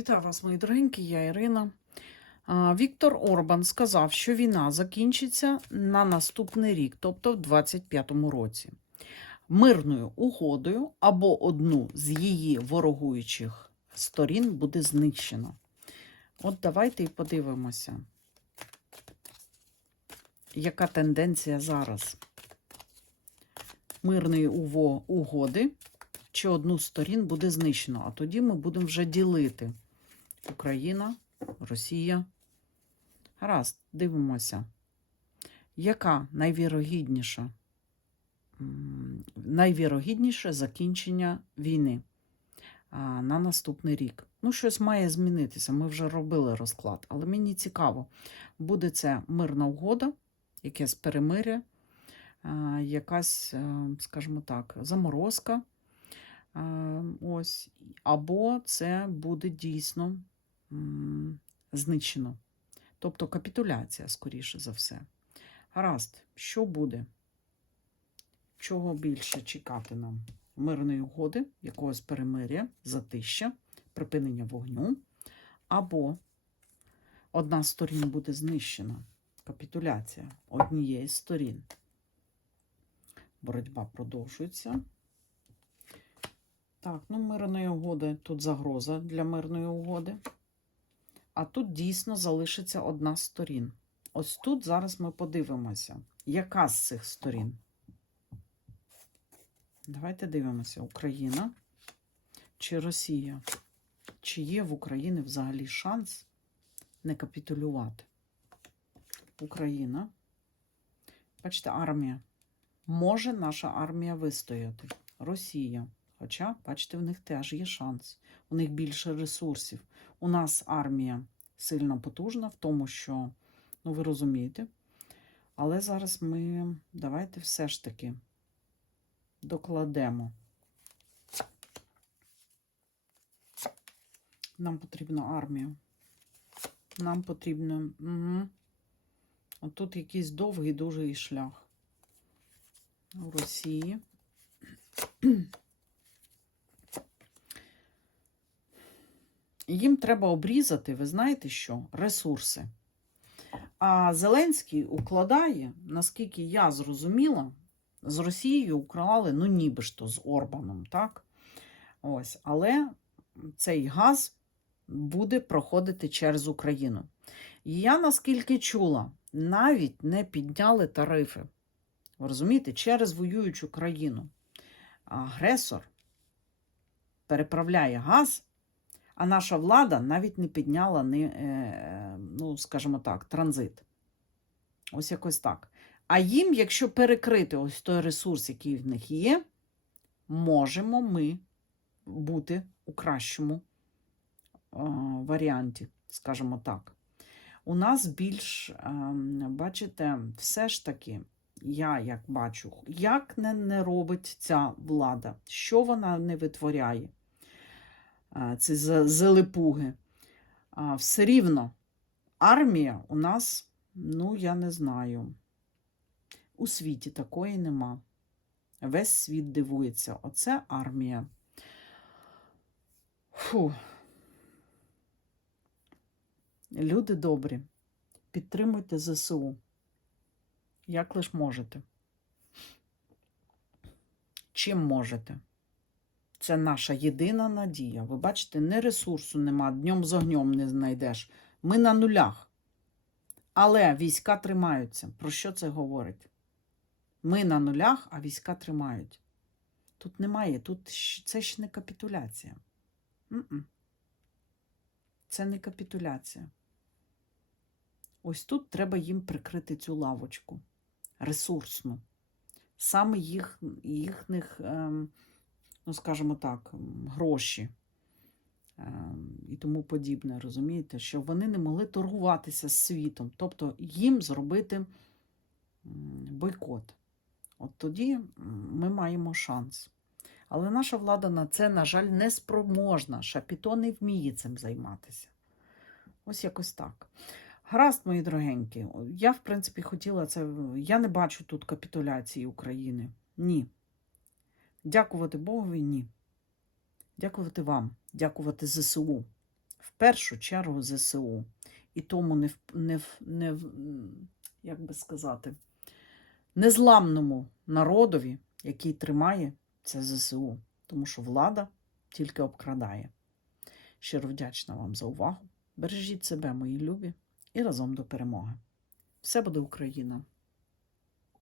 Вітаю вас, мої дорогенькі, я Ірина. Віктор Орбан сказав, що війна закінчиться на наступний рік, тобто в 2025 році, мирною угодою або одну з її ворогуючих сторін буде знищено. От давайте і подивимося, яка тенденція зараз мирної угоди чи одну з сторін буде знищено. А тоді ми будемо вже ділити Україна, Росія. Гаразд, дивимося. Яка найвірогідніша, найвірогідніше закінчення війни на наступний рік? Ну, щось має змінитися. Ми вже робили розклад, але мені цікаво, буде це мирна угода, якесь перемиря, якась, е, скажімо так, заморозка. Ось, або це буде дійсно знищено. Тобто капітуляція, скоріше за все. Гаразд, що буде? Чого більше чекати нам? Мирної угоди, якогось перемиря, затища, припинення вогню, або одна з сторін буде знищена. Капітуляція однієї з сторін. Боротьба продовжується. Так, ну мирної угоди, тут загроза для мирної угоди. А тут дійсно залишиться одна з сторін. Ось тут зараз ми подивимося, яка з цих сторін. Давайте дивимося: Україна чи Росія. Чи є в Україні взагалі шанс не капітулювати? Україна. Бачите, армія. Може наша армія вистояти. Росія. Хоча, бачите, в них теж є шанс. У них більше ресурсів. У нас армія сильно потужна в тому, що, ну ви розумієте. Але зараз ми давайте все ж таки докладемо. Нам потрібна армія. Нам потрібно. Угу. Отут якийсь довгий дуже шлях у Росії. Їм треба обрізати, ви знаєте що? Ресурси. А Зеленський укладає, наскільки я зрозуміла, з Росією уклали, ну ніби ж то з Орбаном, так? Ось, але цей газ буде проходити через Україну. І я наскільки чула, навіть не підняли тарифи. Ви розумієте, через воюючу країну. Агресор переправляє газ, а наша влада навіть не підняла, не, е, ну, скажімо так, транзит. Ось якось так. А їм, якщо перекрити ось той ресурс, який в них є, можемо ми бути у кращому е, варіанті, скажімо так. У нас більш, е, бачите, все ж таки, я як бачу, як не, не робить ця влада, що вона не витворяє, ці за- зелепуги. А, Все рівно армія у нас, ну, я не знаю. У світі такої нема. Весь світ дивується. Оце армія. Фу. Люди добрі, підтримуйте ЗСУ. Як лиш можете. Чим можете? Це наша єдина надія. Ви бачите, не ресурсу нема, днем з огнем не знайдеш. Ми на нулях. Але війська тримаються. Про що це говорить? Ми на нулях, а війська тримають. Тут немає, тут це ж не капітуляція. Це не капітуляція. Ось тут треба їм прикрити цю лавочку ресурсну. Саме їх, їхних, ем, ну скажімо так, гроші ем, і тому подібне, розумієте, що вони не могли торгуватися з світом, тобто їм зробити бойкот. От тоді ми маємо шанс. Але наша влада на це, на жаль, не спроможна. Шапіто не вміє цим займатися. Ось якось так. Гаразд, мої дорогенькі. Я, в принципі, хотіла це. Я не бачу тут капітуляції України. Ні. Дякувати Богові, ні. Дякувати вам, дякувати ЗСУ. В першу чергу ЗСУ. І тому не, не, не, як би сказати, незламному народові, який тримає це ЗСУ. Тому що влада тільки обкрадає. Щиро вдячна вам за увагу. Бережіть себе, мої любі, і разом до перемоги. Все буде Україна!